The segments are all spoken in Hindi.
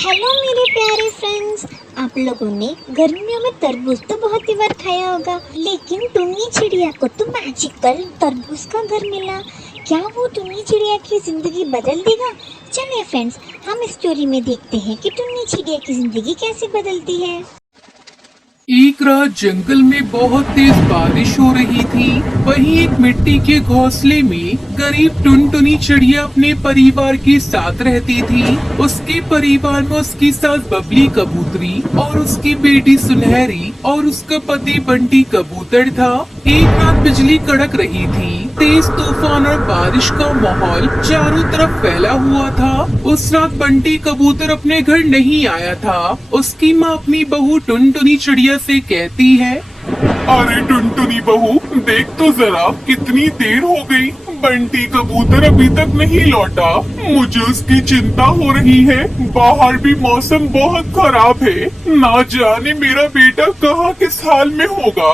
हेलो मेरे प्यारे फ्रेंड्स। आप लोगों ने गर्मियों में तरबूज तो बहुत ही बार खाया होगा, लेकिन टुन्नी चिड़िया को तो मैजिकल तरबूज का घर मिला। क्या वो टुन्नी चिड़िया की जिंदगी बदल देगा? चलिए फ्रेंड्स, हम स्टोरी में देखते हैं कि टुन्नी चिड़िया की जिंदगी कैसे बदलती है। एक रात जंगल में बहुत तेज बारिश हो रही थी। वहीं एक मिट्टी के घोंसले में गरीब टुनटुनी चिड़िया अपने परिवार के साथ रहती थी। उसके परिवार में उसकी सास बबली कबूतरी और उसकी बेटी सुनहरी और उसका पति बंटी कबूतर था। एक रात बिजली कड़क रही थी। तेज तूफान और बारिश का माहौल चारों तरफ फैला हुआ था। उस रात बंटी कबूतर अपने घर नहीं आया था। उसकी माँ अपनी बहू टुनटुनी चिड़िया से कहती है, अरे टुनटुनी बहू, देख तो जरा कितनी देर हो गई, बंटी कबूतर अभी तक नहीं लौटा। मुझे उसकी चिंता हो रही है। बाहर भी मौसम बहुत खराब है। ना जाने मेरा बेटा कहाँ किस हाल में होगा।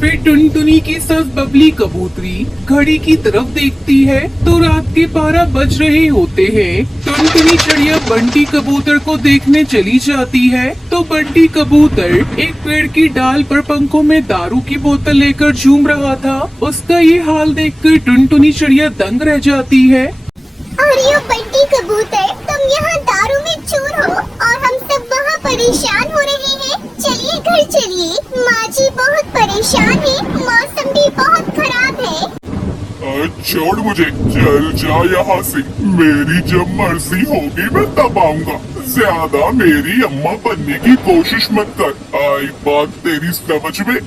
फिर टुनटुनी की सास बबली कबूतरी घड़ी की तरफ देखती है तो रात के 12 बज रहे होते हैं। टुनटुनी चिड़िया बंटी कबूतर को देखने चली जाती है तो बंटी कबूतर एक पेड़ की डाल पर पंखों में दारू की बोतल लेकर झूम रहा था। उसका ये हाल देखकर टुनटुनी चिड़िया दंग रह जाती है। अरे बंटी कबूतर, तुम यहाँ दारू में चूर हो और हम सब वहाँ परेशान हो रहे हैं। चलिए घर चलिए, माँ जी बहुत परेशान है, मौसम भी बहुत खराब है। छोड़ मुझे, चल जा यहाँ से। मेरी जब मर्जी होगी मैं तब आऊंगा। ज्यादा मेरी अम्मा बनने की कोशिश मत कर। आई बात तेरी समझ में।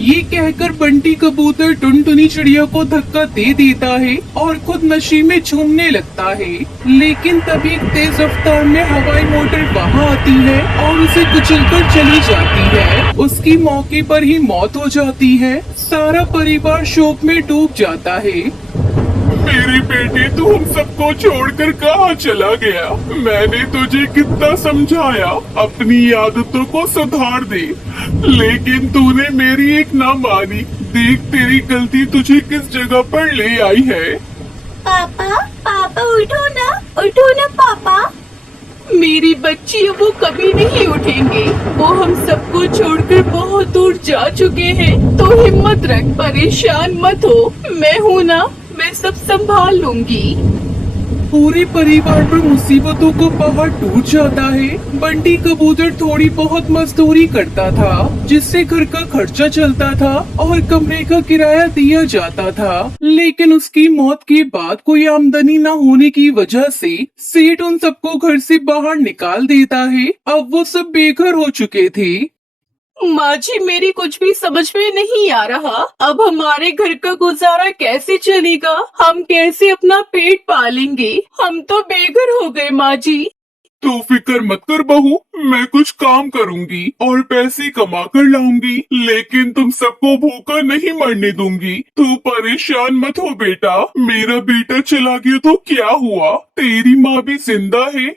ये कहकर बंटी कबूतर टुनटुनी चिड़िया को धक्का दे देता है और खुद नशे में झूमने लगता है। लेकिन तभी तेज रफ्तार में हवाई मोटर वहाँ आती है और उसे कुचलकर चली जाती है। उसकी मौके पर ही मौत हो जाती है। सारा परिवार शोक में डूब जाता है। मेरे बेटे, तू हम सबको छोड़कर कहाँ चला गया? मैंने तुझे कितना समझाया अपनी आदतों को सुधार दे, लेकिन तूने मेरी एक ना मानी। देख तेरी गलती तुझे किस जगह पर ले आई है। पापा पापा उठो ना पापा। मेरी बच्ची वो कभी नहीं उठेंगे। वो हम सबको छोड़कर बहुत दूर जा चुके हैं। तो हिम्मत रख, परेशान मत हो, मैं हूँ ना, मैं सब संभाल लूंगी। पूरे परिवार पर मुसीबतों का पहाड़ टूट जाता है। बंटी कबूतर थोड़ी बहुत मजदूरी करता था जिससे घर का खर्चा चलता था और कमरे का किराया दिया जाता था। लेकिन उसकी मौत के बाद कोई आमदनी न होने की वजह से सेठ उन सबको घर से बाहर निकाल देता है। अब वो सब बेघर हो चुके थे। माँ जी, मेरी कुछ भी समझ में नहीं आ रहा। अब हमारे घर का गुजारा कैसे चलेगा? हम कैसे अपना पेट पालेंगे? हम तो बेघर हो गए माँ जी। तू फिक्र मत कर बहू, मैं कुछ काम करूंगी और पैसे कमा कर लाऊंगी, लेकिन तुम सबको भूखा नहीं मरने दूंगी। तू परेशान मत हो बेटा। मेरा बेटा चला गया तो क्या हुआ? तेरी माँ भी जिंदा है।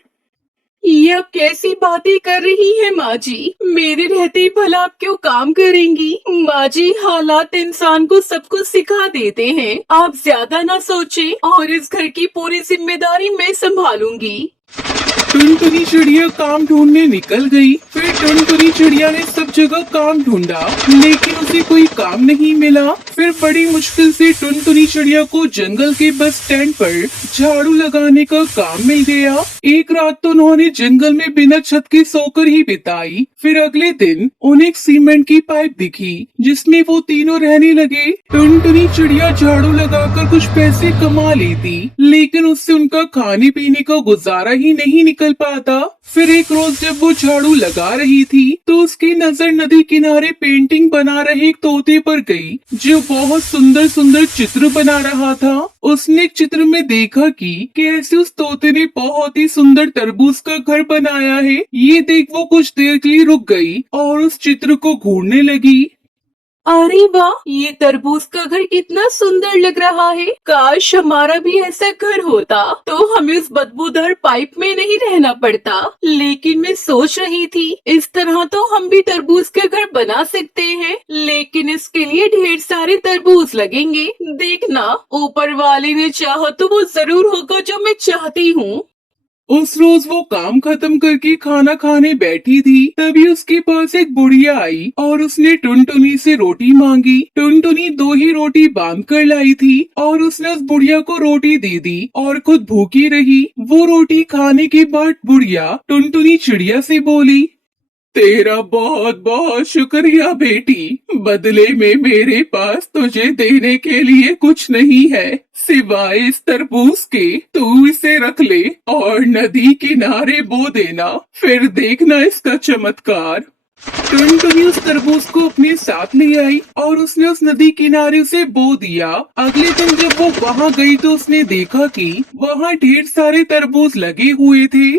ये अब कैसी बातें कर रही है माँ जी? मेरे रहते ही भला आप क्यों काम करेंगी? माँ जी, हालात इंसान को सब कुछ सिखा देते हैं। आप ज्यादा ना सोचें और इस घर की पूरी जिम्मेदारी मैं संभालूंगी। टुनटुनी चिड़िया काम ढूंढने निकल गई। फिर टुनटुनी चिड़िया ने सब जगह काम ढूंढा, लेकिन उसे कोई काम नहीं मिला। फिर बड़ी मुश्किल से टुनटुनी चिड़िया को जंगल के बस स्टैंड पर झाड़ू लगाने का काम मिल गया। एक रात तो उन्होंने जंगल में बिना छत के सोकर ही बिताई। फिर अगले दिन उन्हें एक सीमेंट की पाइप दिखी जिसमें वो तीनों रहने लगे। टुनटुनी चिड़िया झाड़ू लगाकर कुछ पैसे कमा लेती, लेकिन उससे उनका खाने पीने का गुजारा ही नहीं निकल पाता। फिर एक रोज जब वो झाड़ू लगा रही थी तो उसकी नजर नदी किनारे पेंटिंग बना रहे एक तोते पर गई जो बहुत सुंदर सुंदर चित्र बना रहा था। उसने एक चित्र में देखा कि कैसे उस तोते ने बहुत ही सुंदर तरबूज का घर बनाया है। ये देख वो कुछ देर के लिए रुक गई और उस चित्र को घूरने लगी। अरे वाह, ये तरबूज का घर कितना सुंदर लग रहा है। काश हमारा भी ऐसा घर होता तो हमें उस बदबूदार पाइप में नहीं रहना पड़ता। लेकिन मैं सोच रही थी इस तरह तो हम भी तरबूज का घर बना सकते हैं, लेकिन इसके लिए ढेर सारे तरबूज लगेंगे। देखना, ऊपर वाले ने चाहा तो वो जरूर होगा जो मैं चाहती हूँ। उस रोज वो काम खत्म करके खाना खाने बैठी थी, तभी उसके पास एक बुढ़िया आई और उसने टुनटुनी से रोटी मांगी। टुनटुनी 2 ही रोटी बांध कर लाई थी और उसने उस बुढ़िया को रोटी दे दी और खुद भूखी रही। वो रोटी खाने के बाद बुढ़िया टुनटुनी चिड़िया से बोली, तेरा बहुत बहुत शुक्रिया बेटी, बदले में मेरे पास तुझे देने के लिए कुछ नहीं है सिवाय इस तरबूज के। तू इसे रख ले और नदी किनारे बो देना, फिर देखना इसका चमत्कार। टुनटुनी उस तरबूज को अपने साथ ले आई और उसने उस नदी किनारे उसे बो दिया। अगले दिन जब वो वहाँ गई तो उसने देखा कि वहाँ ढेर सारे तरबूज लगे हुए थे।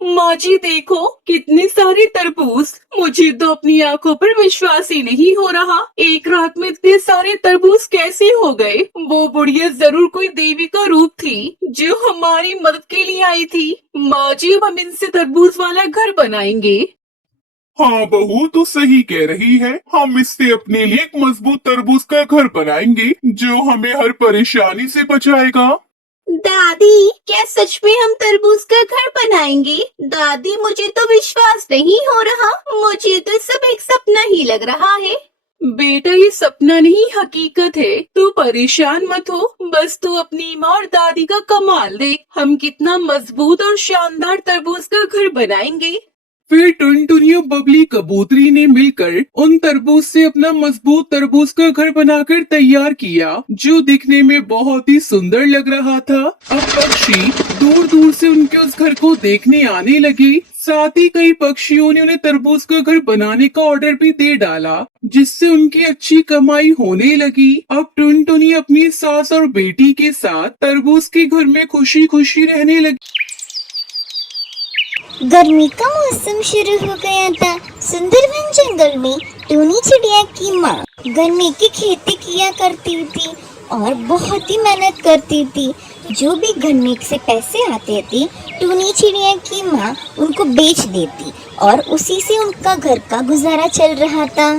माँ जी देखो, कितने सारे तरबूज। मुझे तो अपनी आंखों पर विश्वास ही नहीं हो रहा। एक रात में इतने सारे तरबूज कैसे हो गए? वो बुढ़िया जरूर कोई देवी का रूप थी जो हमारी मदद के लिए आई थी। माँ जी, अब हम इनसे तरबूज वाला घर बनाएंगे। हाँ बहू, तो सही कह रही है। हम इससे अपने लिए एक मजबूत तरबूज का घर बनाएंगे जो हमें हर परेशानी से बचाएगा। दादी, क्या सच में हम तरबूज का घर बनाएंगे? दादी, मुझे तो विश्वास नहीं हो रहा। मुझे तो सब एक सपना ही लग रहा है। बेटा, ये सपना नहीं हकीकत है। तू परेशान मत हो, बस तू अपनी माँ और दादी का कमाल देख। हम कितना मजबूत और शानदार तरबूज का घर बनाएंगे। फिर टुनटुनी और बबली कबूतरी ने मिलकर उन तरबूज से अपना मजबूत तरबूज का घर बनाकर तैयार किया, जो दिखने में बहुत ही सुंदर लग रहा था। अब पक्षी दूर दूर से उनके उस घर को देखने आने लगे। साथ ही कई पक्षियों ने उन्हें तरबूज का घर बनाने का ऑर्डर भी दे डाला, जिससे उनकी अच्छी कमाई होने लगी। अब टुनटुनी अपनी सास और बेटी के साथ तरबूज के घर में खुशी खुशी रहने लगी। गर्मी का मौसम शुरू हो गया था। सुंदरवन जंगल में टूनी चिड़िया की माँ गन्ने की खेती किया करती थी और बहुत ही मेहनत करती थी। जो भी गन्ने से पैसे आते थे, टूनी चिड़िया की माँ उनको बेच देती और उसी से उनका घर का गुजारा चल रहा था।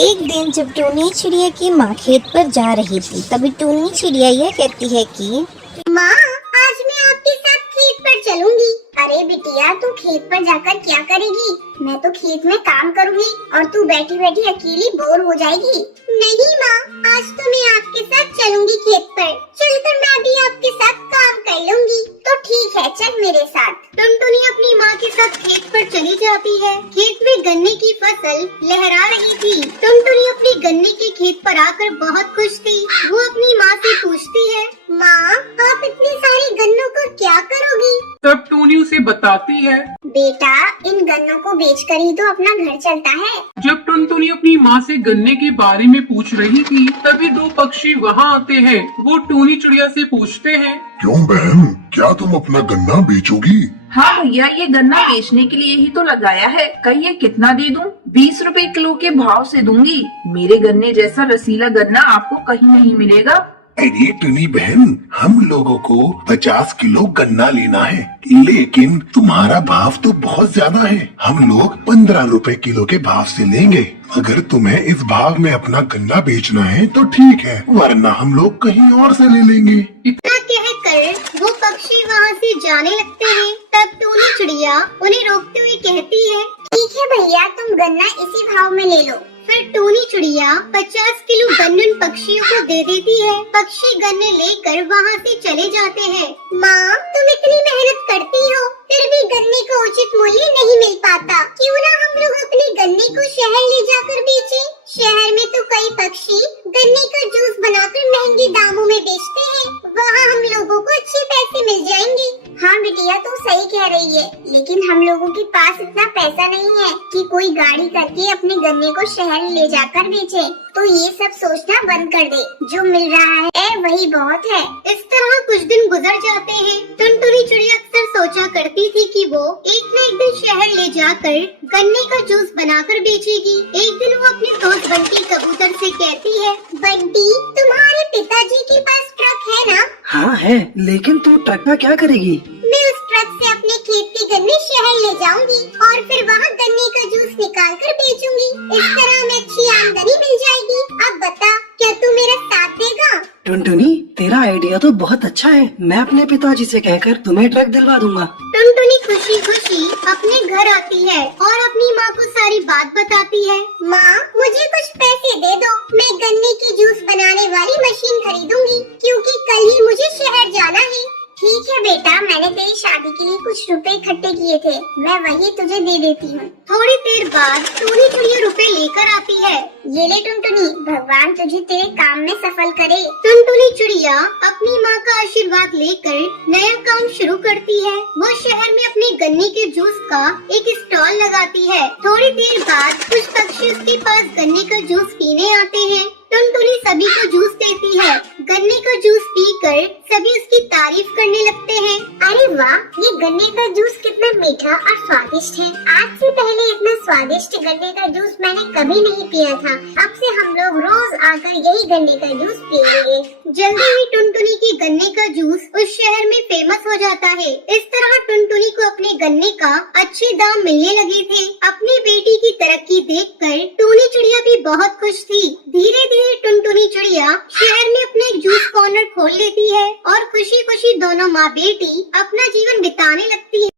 एक दिन जब टूनी चिड़िया की माँ खेत पर जा रही थी, तभी टूनी चिड़िया यह कहती है कि माँ, आज मैं आपके साथ खेत पर चलूंगी। अरे बिटिया, तू खेत पर जाकर क्या करेगी? मैं तो खेत में काम करूंगी और तू बैठी बैठी अकेली बोर हो जाएगी। नहीं माँ, आज तो मैं आपके साथ चलूंगी खेत पर। चलकर मैं भी आपके साथ काम कर लूंगी। तो ठीक है, चल मेरे साथ। टुनटुनी अपनी माँ के साथ खेत पर चली जाती है। खेत में गन्ने की फसल लहरा रही थी। टुनटुनी अपनी गन्ने के खेत पर आकर बहुत खुश थी। वो अपनी माँ से पूछती है, माँ, आप इतने सारे गन्नों को क्या करोगी? तब टूनी उसे बताती है, बेटा, इन गन्नों को बेचकर ही तो अपना घर चलता है। जब टुनटुनी अपनी माँ से गन्ने के बारे में पूछ रही थी, तभी 2 पक्षी वहाँ आते हैं। वो टूनी चिड़िया से पूछते हैं, क्यों बहन, क्या तुम अपना गन्ना बेचोगी? हाँ भैया, ये गन्ना बेचने के लिए ही तो लगाया है। कहिए कितना दे दूं? 20 रुपए किलो के भाव से दूंगी। मेरे गन्ने जैसा रसीला गन्ना आपको कहीं नहीं मिलेगा। अरे टुनी बहन, हम लोगों को 50 किलो गन्ना लेना है, लेकिन तुम्हारा भाव तो बहुत ज्यादा है। हम लोग 15 रुपए किलो के भाव से लेंगे। अगर तुम्हें इस भाव में अपना गन्ना बेचना है तो ठीक है, वरना हम लोग कहीं और से ले लेंगे। इतना कहकर वो पक्षी वहाँ से जाने लगते हैं। तब टूनी चिड़िया उन्हें रोकते हुए कहती है, ठीक है भैया, तुम गन्ना इसी भाव में ले लो। फिर टूनी चिड़िया 50 किलो गन्ने उन पक्षियों को दे देती है। पक्षी गन्ने लेकर वहाँ से चले जाते हैं। माँ, तुम इतनी मेहनत करती हो, फिर भी गन्ने का उचित मूल्य नहीं मिल पाता। क्यों ना हम लोग अपने गन्ने को शहर ले जाकर बेचें? शहर में तो कई पक्षी गन्ने का जूस बनाकर महंगे दामों में बेचते हैं। वहाँ हम लोगों को अच्छे पैसे मिल जाएंगे। हाँ बिटिया, बिटिया तू सही कह रही है, लेकिन हम लोगों के पास इतना पैसा नहीं है कि कोई गाड़ी करके अपने गन्ने को शहर ले जाकर बेचे। तो ये सब सोचना बंद कर दे, जो मिल रहा है वही बहुत है। इस तरह कुछ दिन गुजर जाते हैं। टुनटुनी चिड़िया अक्सर सोचा करती थी कि वो एक न एक दिन शहर ले जाकर गन्ने का जूस बनाकर बेचेगी। एक दिन वो अपने दोस्त बंटी कबूतर से कहती है, बंटी, तुम्हारे पिताजी के पास ट्रक है ना? हाँ है, लेकिन तू ट्रक का क्या करेगी? मैं उस ट्रक से अपने खेत के गन्ने शहर ले जाऊंगी और फिर वहाँ गन्ने का जूस निकाल कर बेचूंगी। इस तरह हमें अच्छी आमदनी मिल जाएगी। अब बता, क्या तू मेरा साथ देगा? टुनटुनी, तेरा आइडिया तो बहुत अच्छा है। मैं अपने पिताजी से कहकर तुम्हें ट्रक दिलवा दूंगा। टुनटुनी खुशी खुशी अपने घर आती है और अपनी माँ को सारी बात बताती है। माँ, मुझे कुछ पैसे दे दो, मैं गन्ने की जूस बनाने वाली मशीन खरीदूंगी, क्योंकि कल ही मुझे शहर जाना है। ठीक है बेटा, मैंने तेरी शादी के लिए कुछ रुपए इकट्ठे किए थे, मैं वही तुझे दे देती हूँ। थोड़ी देर बाद टूनी चिड़िया रुपए लेकर आती है। ये ले टुनटुनी, भगवान तुझे तेरे काम में सफल करे। टुनटुनी चिड़िया अपनी माँ का आशीर्वाद लेकर नया काम शुरू करती है। वो शहर में अपने गन्ने के जूस का एक स्टॉल लगाती है। थोड़ी देर बाद कुछ पक्षी उसके पास गन्ने का जूस पीने आते हैं। टुनटुनी सभी को जूस देती है। गन्ने का जूस पीकर सभी उसकी तारीफ करने लगते हैं। अरे वाह, ये गन्ने का जूस कितना मीठा और स्वादिष्ट है। आज से पहले इतना स्वादिष्ट गन्ने का जूस मैंने कभी नहीं पिया था। अब से हम लोग रोज आकर यही गन्ने का जूस पिएंगे। जल्दी ही टुनटुनी की गन्ने का जूस उस शहर में फेमस हो जाता है। इस तरह टुनटुनी को अपने गन्ने का अच्छे दाम मिलने लगे थे। अपनी बेटी की तरक्की देखकर टूनी चिड़िया भी बहुत खुश थी। धीरे धीरे टुनटुनी चिड़िया शहर में अपने एक जूस कॉर्नर खोल लेती है और खुशी खुशी दोनों माँ बेटी अपना जीवन बिताने लगती है।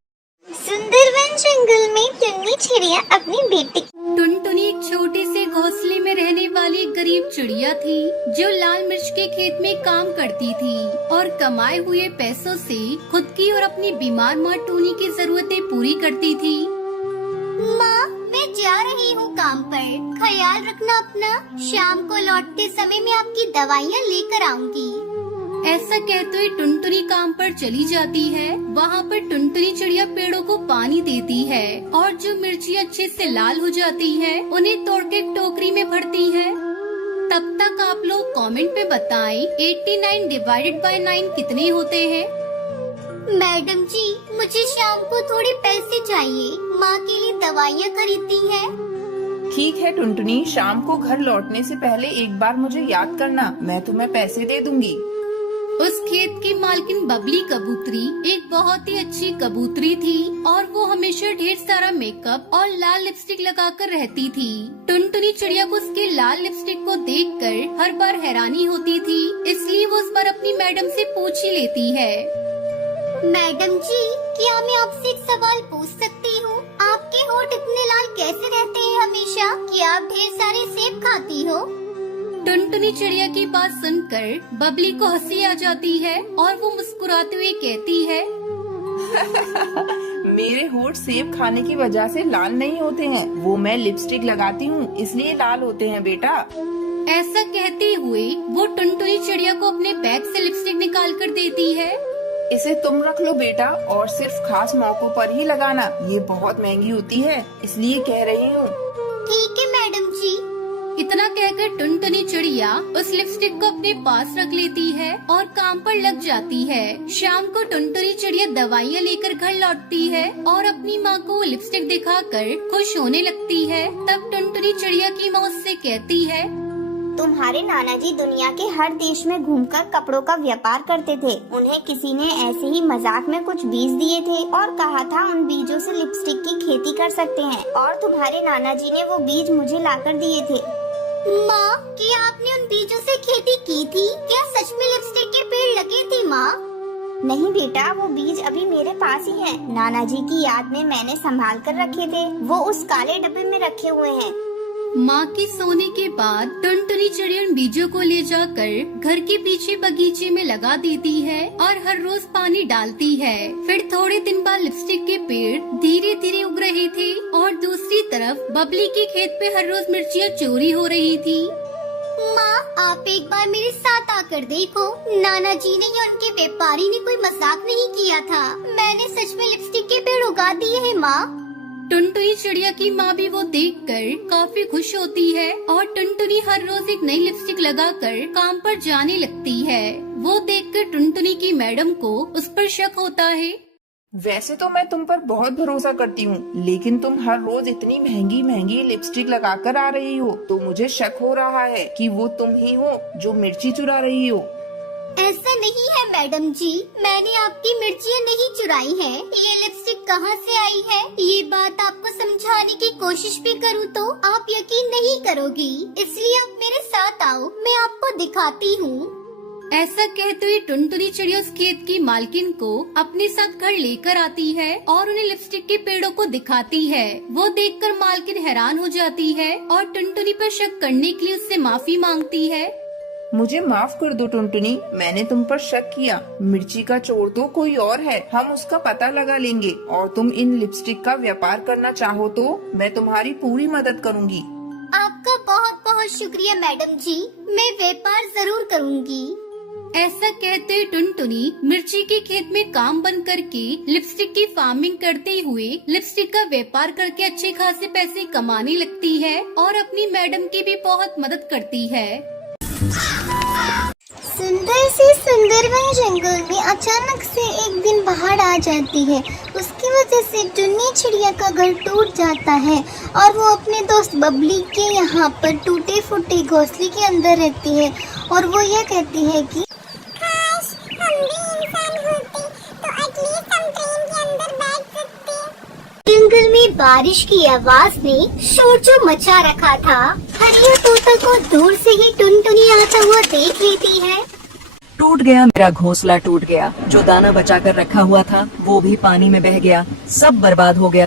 सुंदरवन जंगल में टुन्नी चिड़िया अपनी बेटी टुनटुनी एक छोटे से घोंसले में रहने वाली एक गरीब चिड़िया थी, जो लाल मिर्च के खेत में काम करती थी और कमाए हुए पैसों से खुद की और अपनी बीमार माँ टूनी की जरूरतें पूरी करती थी। माँ, मैं जा रही हूँ काम पर, ख्याल रखना अपना। शाम को लौटते समय मैं आपकी दवाइयाँ लेकर आऊंगी। ऐसा कहते हुए टुनटुनी काम पर चली जाती है। वहाँ पर टुनटुनी चिड़िया पेड़ों को पानी देती है और जो मिर्ची अच्छे से लाल हो जाती है उन्हें तोड़ के टोकरी में भरती है। तब तक आप लोग कमेंट पे बताएं 89 डिवाइडेड बाय 9 कितने होते हैं। मैडम जी, मुझे शाम को थोड़े पैसे चाहिए, माँ के लिए दवाइयाँ खरीदती है। ठीक है टुनटुनी, शाम को घर लौटने से पहले एक बार मुझे याद करना, मैं तुम्हें पैसे दे दूंगी। उस खेत की मालकिन बबली कबूतरी एक बहुत ही अच्छी कबूतरी थी और वो हमेशा ढेर सारा मेकअप और लाल लिपस्टिक लगाकर रहती थी। टुनटुनी चिड़िया को उसके लाल लिपस्टिक को देखकर हर बार हैरानी होती थी, इसलिए वो उस बार अपनी मैडम से पूछ ही लेती है। मैडम जी, क्या मैं आपसे एक सवाल पूछ सकती हूँ? आपके होठ इतने लाल कैसे रहते हैं हमेशा? क्या आप ढेर सारे सेब खाती हो? टुनटुनी चिड़िया की बात सुनकर बबली को हंसी आ जाती है और वो मुस्कुराते हुए कहती है, मेरे होठ सेब खाने की वजह से लाल नहीं होते हैं, वो मैं लिपस्टिक लगाती हूँ इसलिए लाल होते हैं बेटा। ऐसा कहते हुए वो टुनटुनी चिड़िया को अपने बैग से लिपस्टिक निकाल कर देती है। इसे तुम रख लो बेटा और सिर्फ खास मौकों पर ही लगाना, ये बहुत महंगी होती है इसलिए कह रही हूँ। ठीक है मैडम जी। इतना कहकर टुनटुनी चिड़िया उस लिपस्टिक को अपने पास रख लेती है और काम पर लग जाती है। शाम को टुनटुनी चिड़िया दवाइयाँ लेकर घर लौटती है और अपनी माँ को वो लिपस्टिक दिखाकर खुश होने लगती है। तब टुनटुनी चिड़िया की माँ उससे कहती है, तुम्हारे नाना जी दुनिया के हर देश में घूमकर कपड़ों का व्यापार करते थे। उन्हें किसी ने ऐसे ही मजाक में कुछ बीज दिए थे और कहा था उन बीजों से लिपस्टिक की खेती कर सकते हैं, और तुम्हारे नाना जी ने वो बीज मुझे लाकर दिए थे। माँ, क्या आपने उन बीजों से खेती की थी? क्या सच में लिपस्टिक के पेड़ लगे थे माँ? नहीं बेटा, वो बीज अभी मेरे पास ही हैं। नाना जी की याद में मैंने संभाल कर रखे थे, वो उस काले डब्बे में रखे हुए हैं। माँ के सोने के बाद टुनटुनी चिड़िया उन बीजों को ले जाकर घर के पीछे बगीचे में लगा देती है और हर रोज पानी डालती है। फिर थोड़े दिन बाद लिपस्टिक के पेड़ धीरे धीरे उग रहे थे और दूसरी तरफ बबली के खेत पे हर रोज मिर्चियाँ चोरी हो रही थी। माँ, आप एक बार मेरे साथ आकर देखो। नाना जी ने या उनके व्यापारी ने कोई मजाक नहीं किया था। मैंने सच में लिपस्टिक के पेड़ उगा दिए हैं माँ। टुनटुनी चिड़िया की माँ भी वो देखकर काफी खुश होती है और टुनटुनी हर रोज एक नई लिपस्टिक लगाकर काम पर जाने लगती है। वो देखकर टुनटुनी की मैडम को उस पर शक होता है। वैसे तो मैं तुम पर बहुत भरोसा करती हूँ, लेकिन तुम हर रोज इतनी महंगी महंगी लिपस्टिक लगाकर आ रही हो, तो मुझे शक हो रहा है कि वो तुम ही हो जो मिर्ची चुरा रही हो। ऐसा नहीं है मैडम जी, मैंने आपकी मिर्चियाँ नहीं चुराई हैं। ये लिपस्टिक कहाँ से आई है, ये बात आपको समझाने की कोशिश भी करूँ तो आप यकीन नहीं करोगी। इसलिए आप मेरे साथ आओ, मैं आपको दिखाती हूँ। ऐसा कहते हुए टुनटुनी चिड़िया उस खेत की मालकिन को अपने साथ घर लेकर आती है और उन्हें लिपस्टिक के पेड़ों को दिखाती है। वो देखकर मालकिन हैरान हो जाती है और टुनटुनी पर शक करने के लिए उससे माफी मांगती है। मुझे माफ कर दो टुनटुनी, मैंने तुम पर शक किया। मिर्ची का चोर तो कोई और है, हम उसका पता लगा लेंगे। और तुम इन लिपस्टिक का व्यापार करना चाहो तो मैं तुम्हारी पूरी मदद करूँगी। आपका बहुत बहुत शुक्रिया मैडम जी, मैं व्यापार जरूर करूँगी। ऐसा कहते हुए टुनटुनी मिर्ची के खेत में काम बंद करके लिपस्टिक की फार्मिंग करते हुए लिपस्टिक का व्यापार करके अच्छे खासे पैसे कमाने लगती है और अपनी मैडम की भी बहुत मदद करती है। सुंदर से सुंदरवन जंगल में अचानक से एक दिन बाढ़ आ जाती है। उसकी वजह से टुन्नी चिड़िया का घर टूट जाता है और वो अपने दोस्त बबली के यहाँ पर टूटे फूटे घोंसले के अंदर रहती है और वो ये कहती है कि काश हम भी इंसान होते तो एटलीस्ट हम ट्रेन के अंदर बैठ सकते। जंगल में बारिश की आवाज ने शोर जो मचा रखा था। हरिया तोता को दूर से ही टुनटुनी आता हुआ देख लेती है। टूट गया मेरा घोंसला, टूट गया। जो दाना बचा कर रखा हुआ था वो भी पानी में बह गया, सब बर्बाद हो गया।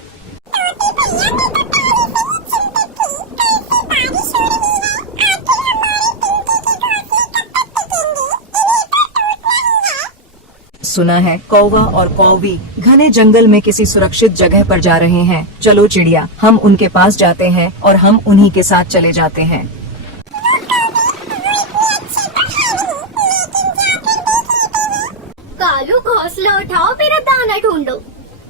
सुना है कौवा और कौवी घने जंगल में किसी सुरक्षित जगह पर जा रहे हैं। चलो चिड़िया, हम उनके पास जाते हैं और हम उन्हीं के साथ चले जाते हैं। कालू घोंसला उठाओ, मेरा दाना ढूंढो।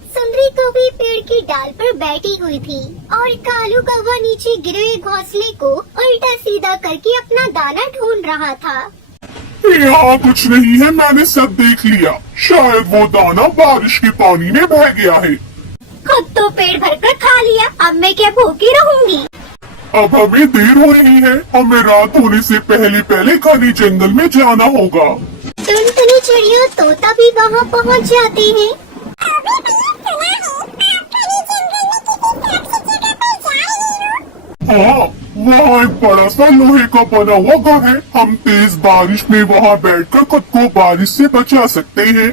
सुंदरी कौवी पेड़ की डाल पर बैठी हुई थी और कालू कौवा नीचे गिरे हुए घोंसले को उल्टा सीधा करके अपना दाना ढूंढ रहा था। यहाँ कुछ नहीं है, मैंने सब देख लिया। शायद वो दाना बारिश के पानी में बह गया है। खुद तो पेट भरकर खा लिया, अब मैं क्या भूखी रहूंगी। अब हमें देर हो रही है, हमें रात होने से पहले पहले घने जंगल में जाना होगा। टुनटुनी चिड़िया तोता भी वहाँ पहुँच जाते हैं। हाँ, वहाँ एक बड़ा सा लोहे का बना हुआ घर है। हम तेज बारिश में वहाँ बैठकर खुद को बारिश से बचा सकते हैं।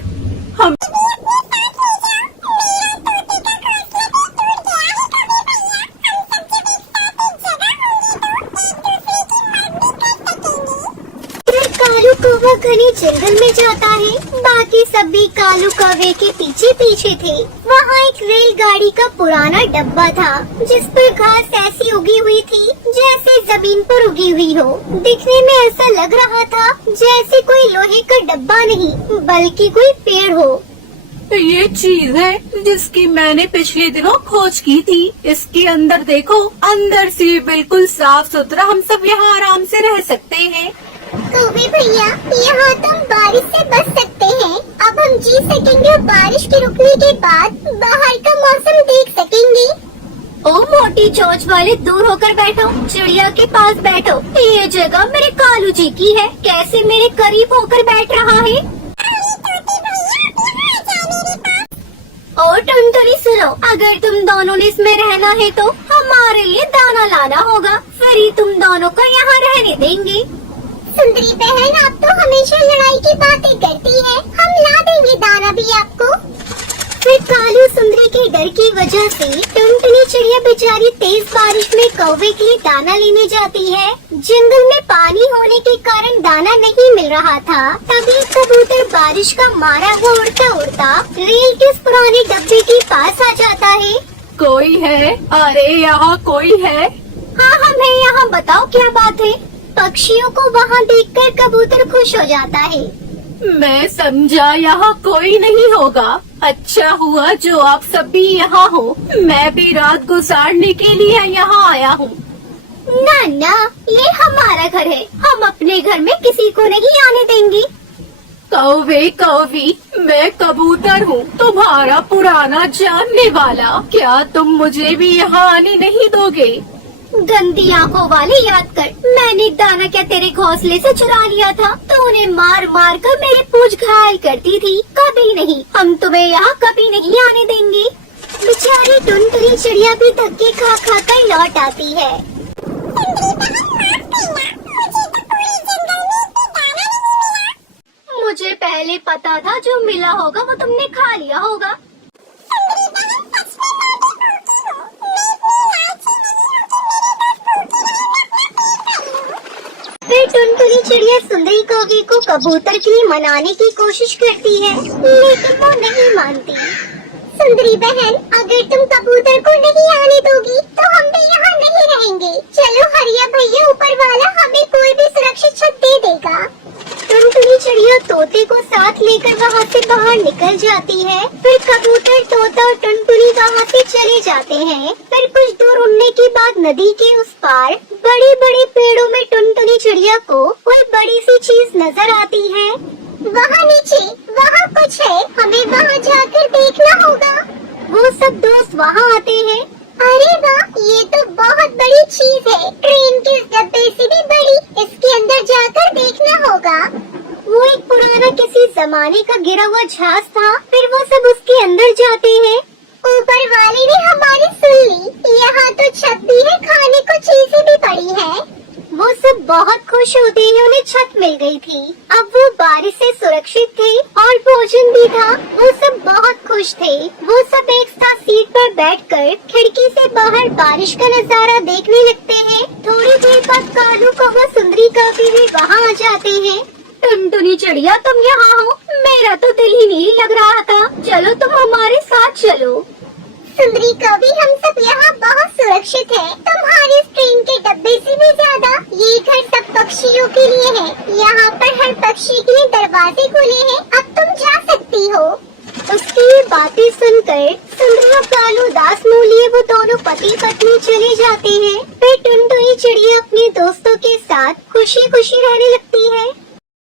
कालू कौवा घने जंगल में जाता है। बाकी सभी कालू कौवे के पीछे पीछे थे। वहाँ एक रेलगाड़ी का पुराना डब्बा था जिस पर घास ऐसी उगी हुई थी जैसे जमीन पर उगी हुई हो। दिखने में ऐसा लग रहा था जैसे कोई लोहे का डब्बा नहीं बल्कि कोई पेड़ हो। ये चीज है जिसकी मैंने पिछले दिनों खोज की थी। इसके अंदर देखो, अंदर से बिल्कुल साफ सुथरा, हम सब यहाँ आराम से रह सकते हैं। कौवे भैया, यहाँ तुम बारिश से बच सकते हैं। अब हम जी सकेंगे और बारिश के रुकने के बाद बाहर का मौसम देख सकेंगे। ओ मोटी चोंच वाले, दूर होकर बैठो, चिड़िया के पास बैठो। ये जगह मेरे कालू जी की है, कैसे मेरे करीब होकर बैठ रहा है। ओ टुनटुनी सुनो, अगर तुम दोनों ने इसमें रहना है तो हमारे लिए दाना लाना होगा, फिर ही तुम दोनों को यहाँ रहने देंगे। सुंदरी बहन, आप तो हमेशा लड़ाई की बातें करती हैं। हम ला देंगे दाना भी आपको। फिर कालू सुंदरी के डर की वजह से टुनटुनी चिड़िया बेचारी तेज बारिश में कौवे के लिए दाना लेने जाती है। जंगल में पानी होने के कारण दाना नहीं मिल रहा था। तभी कबूतर बारिश का मारा हुआ उड़ता उड़ता रेल के उस पुराने डब्बे के पास आ जाता है। कोई है? अरे यहाँ कोई है? हाँ, हम हैं यहाँ, बताओ क्या बात है। पक्षियों को वहाँ देखकर कबूतर खुश हो जाता है। मैं समझा यहाँ कोई नहीं होगा। अच्छा हुआ जो आप सब भी यहाँ हो। मैं भी रात गुजारने के लिए यहाँ आया हूँ। ना ना, ये हमारा घर है, हम अपने घर में किसी को नहीं आने देंगे। कौवे कौवी, मैं कबूतर हूँ, तुम्हारा पुराना जानने वाला। क्या तुम मुझे भी यहाँ आने नहीं दोगे? गंदी आंखों वाले, याद कर, मैंने दाना क्या तेरे घोंसले से चुरा लिया था, तो उन्हें मार मार कर मेरी पूंछ घायल करती थी। कभी नहीं, हम तुम्हें यहाँ कभी नहीं आने देंगे। बेचारी टुनटुनी चिड़िया भी धक्के खा खा कर लौट आती है। मुझे पहले पता था जो मिला होगा वो तुमने खा लिया होगा। फिर टुनटुनी चिड़िया सुंदरी कौवी को कबूतर के लिए मनाने की कोशिश करती है, लेकिन वो नहीं मानती। सुंदरी बहन, अगर तुम कबूतर को नहीं आने दोगी तो हम भी यहाँ नहीं रहेंगे। चलो हरिया भैया ऊपर वाला हमें कोई भी सुरक्षित छत दे देगा। टुनटुनी चिड़िया तोते को साथ लेकर वहाँ से बाहर निकल जाती है। फिर कबूतर, तोता और टुनटुनी वहाँ से चले जाते हैं। फिर कुछ दूर उड़ने के बाद नदी के उस पार बड़े बड़े पेड़ों में टुनटुनी चिड़िया को कोई बड़ी सी चीज नजर आती है। वहाँ नीचे, वहाँ कुछ है, हमें वहाँ जाकर देखना होगा। वो सब दोस्त वहाँ आते हैं। अरे वाह, ये तो बहुत बड़ी चीज है, ट्रेन के डब्बे से भी बड़ी। इसके अंदर जाकर देखना होगा। वो एक पुराना किसी जमाने का गिरा हुआ जहाज था। फिर वो सब उसके अंदर जाते हैं। ऊपर वाले ने हमारी सुन ली, यहाँ तो छत भी है, खाने को चीजें भी पड़ी है। वो सब बहुत खुश होते हैं, उन्हें छत मिल गई थी। अब वो बारिश से सुरक्षित थे और भोजन भी था। वो सब बहुत खुश थे। वो सब एक साथ सीट पर बैठकर खिड़की से बाहर बारिश का नजारा देखने लगते हैं। थोड़ी देर बाद कालू कौवा, सुंदरी कौवी भी वहाँ आ जाते हैं। टुनटुनी चिड़िया, तुम यहाँ हो? मेरा तो दिल ही नहीं लग रहा था। चलो तुम हमारे साथ चलो। सुंदरी कौवी, हम सब यहाँ बहुत सुरक्षित है। तुम्हारे ट्रेन के डब्बे से भी ज्यादा ये घर सब पक्षियों के लिए है। यहाँ पर हर पक्षी के लिए दरवाजे खुले हैं। अब तुम जा सकती हो। उसकी ये बातें सुनकर सुंदरी और कालू उदास मुँह लिए वो दोनों पति पत्नी चले जाते हैं। फिर टुनटुनी चिड़िया अपने दोस्तों के साथ खुशी खुशी रहने लगती है।